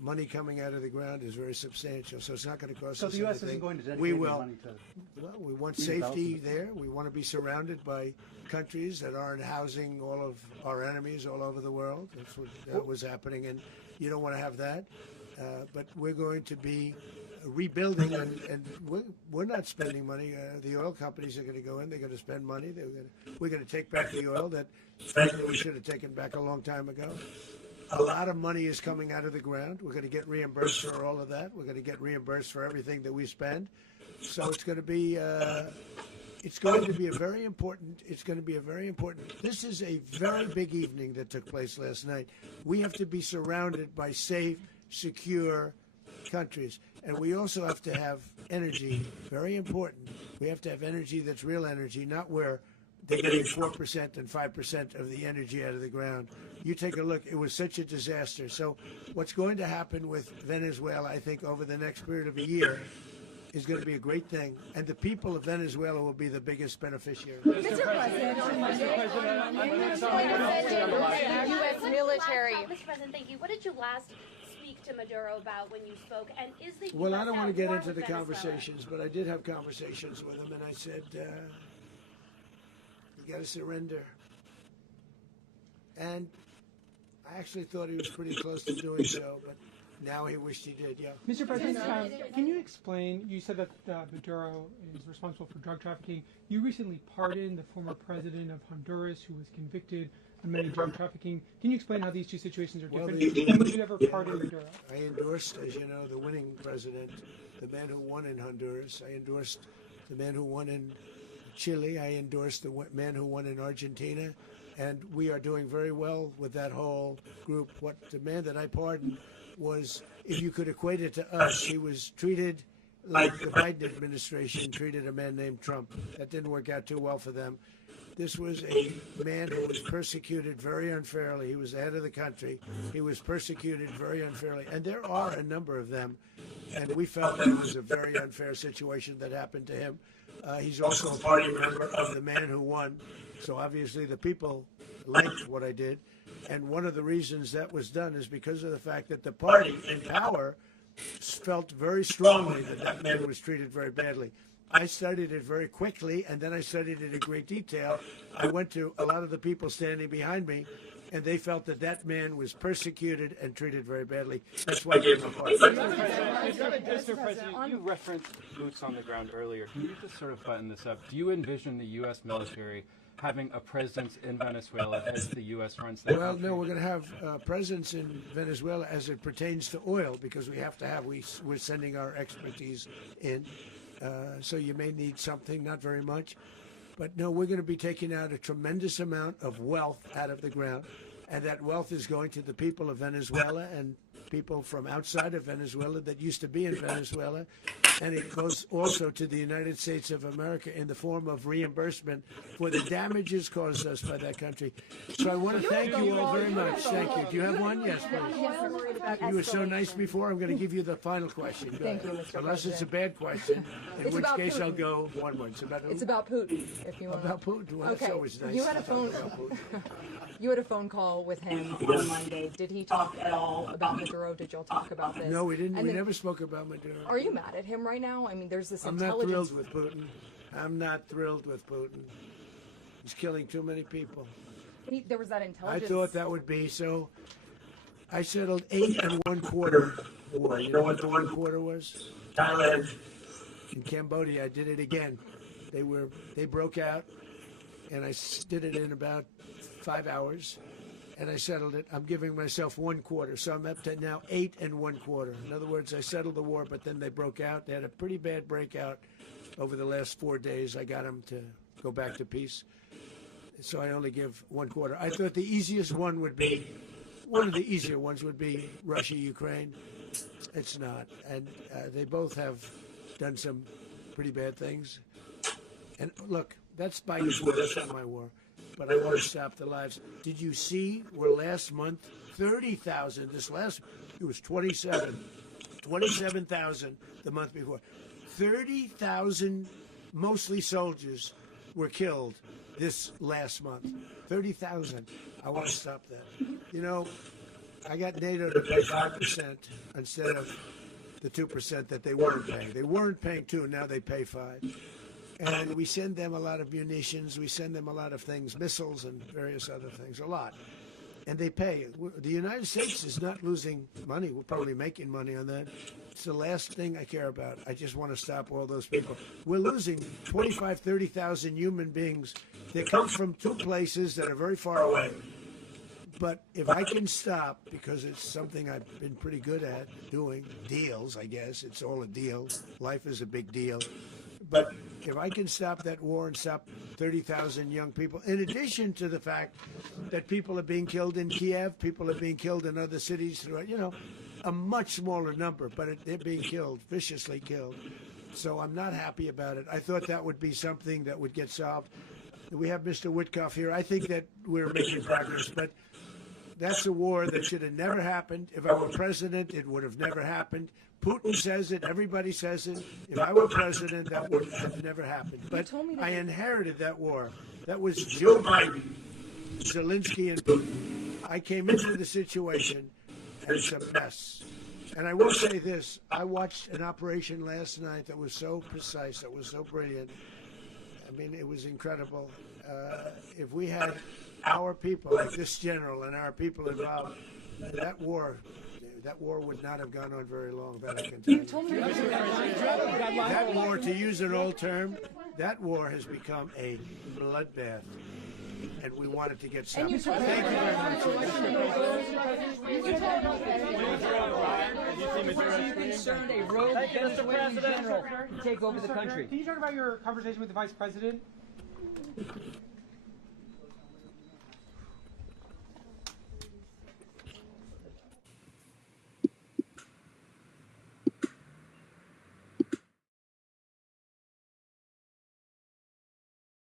money coming out of the ground is very substantial, so it's not going to cost us anything. So the U.S. isn't going to dedicate we will. money to... Well, we want safety there. We want to be surrounded by countries that aren't housing all of our enemies all over the world. That's what was happening, and you don't want to have that. But we're going to be rebuilding, and we're not spending money. The oil companies are going to go in. They're going to spend money. We're going to take back the oil that frankly we should have taken back a long time ago. A lot of money is coming out of the ground. We're going to get reimbursed for all of that. We're going to get reimbursed for everything that we spend. So it's going to be a very important. This is a very big evening that took place last night. We have to be surrounded by safe, secure countries, and we also have to have energy. Very important. We have to have energy that's real energy, not where they're getting 4% and 5% of the energy out of the ground. You take a look. It was such a disaster. So what's going to happen with Venezuela, I think, over the next period of a year is going to be a great thing. And the people of Venezuela will be the biggest beneficiary. Mr. President, U.S. military. Mr. President, thank you. What did you last speak to Maduro about when you spoke? And is the Well, US I don't want to at get war into with the Venezuela? conversations, but I did have conversations with him, and I said, you got to surrender. And I actually thought he was pretty close to doing so, but now he wished he did, yeah. Mr. President, can you explain, you said that Maduro is responsible for drug trafficking. You recently pardoned the former president of Honduras who was convicted of many drug trafficking. Can you explain how these two situations are different? And would you ever pardon Maduro? I endorsed, as you know, the winning president, the man who won in Honduras. I endorsed the man who won in Chile. I endorsed the man who won in Argentina. And we are doing very well with that whole group. What the man that I pardoned was, if you could equate it to us, he was treated like the Biden administration treated a man named Trump. That didn't work out too well for them. This was a man who was persecuted very unfairly. He was the head of the country. He was persecuted very unfairly. And there are a number of them. And we felt that it was a very unfair situation that happened to him. He's also a party member of the man who won. So obviously the people liked what I did. And one of the reasons that was done is because of the fact that the party in power felt very strongly that that man was treated very badly. I studied it very quickly, and then I studied it in great detail. I went to a lot of the people standing behind me, and they felt that that man was persecuted and treated very badly. That's why I gave him a pardon. Mr. President, you referenced boots on the ground earlier. Can you just sort of button this up? Do you envision the U.S. military having a presence in Venezuela as the U.S. runs that Well, country? no, we're going to have a presence in Venezuela as it pertains to oil, because we have to have, we're sending our expertise in. So you may need something, not very much. But no, we're going to be taking out a tremendous amount of wealth out of the ground. And that wealth is going to the people of Venezuela and people from outside of Venezuela that used to be in Venezuela. And it goes also to the United States of America in the form of reimbursement for the damages caused us by that country. So I want to thank you all very much. Thank you. Do you have one? Yes, please. You were so nice before. I'm going to give you the final question. Go Thank ahead. you, Mr. Unless it's a President. bad question, in It's which about case I'll Putin. go one more. It's about who? It's about Putin, if you want. About Putin. Well, Okay. that's always nice. You had a phone. You had a phone call with him on Monday. Did he talk at all about Maduro? Did y'all talk about this? No, we didn't. And We then- never spoke about Maduro. Are you mad at him right now? I mean, there's this I'm not intelligence. thrilled with Putin. I'm not thrilled with Putin. He's killing too many people. There was that I intelligence. thought that would be so. I settled 8 1/4 war. You know what the 1 quarter was? Thailand. In Cambodia, I did it again. They broke out, and I did it in about 5 hours, and I settled it. I'm giving myself 1 quarter, so I'm up to now 8 1/4. In other words, I settled the war, but then they broke out. They had a pretty bad breakout over the last 4 days. I got them to go back to peace, so I only give 1 quarter. I thought the easiest one would be, one of the easier ones would be Russia, Ukraine. It's not, and they both have done some pretty bad things. And look, that's Biden's war, that's not my war. But I want to stop the lives. Did you see where last month, 30,000, it was 27,000 the month before. 30,000, mostly soldiers, were killed this last month. 30,000. I want to stop that. You know, I got NATO to pay 5% instead of the 2% that they weren't paying. They weren't paying 2, now they pay 5. And we send them a lot of munitions, we send them a lot of things, missiles and various other things, a lot. And they pay. The United States is not losing money. We're probably making money on that. It's the last thing I care about. I just want to stop all those people. We're losing 25, 30,000 human beings. They come from 2 places that are very far away. But if I can stop, because it's something I've been pretty good at doing, deals, I guess. It's all a deal. Life is a big deal. But if I can stop that war and stop 30,000 young people, in addition to the fact that people are being killed in Kiev, people are being killed in other cities throughout, you know, a much smaller number, but they're being killed, viciously killed. So I'm not happy about it. I thought that would be something that would get solved. We have Mr. Witkoff here. I think that we're making progress, but that's a war that should have never happened. If I were president, it would have never happened. Putin says it. Everybody says it. If I were president, that would have never happened. But I inherited that war. That was Joe Biden, Zelensky, and Putin. I came into the situation, and it's a mess. And I will say this. I watched an operation last night that was so precise, that was so brilliant. I mean, it was incredible. If we had our people, like this general, and our people involved, that war would not have gone on very long, that I can tell you. That war, to use an old term, that war has become a bloodbath, and we want it to get stopped. Thank you very much. Are you concerned a rogue Venezuelan general to take over the country? Can you talk about your conversation with the vice president?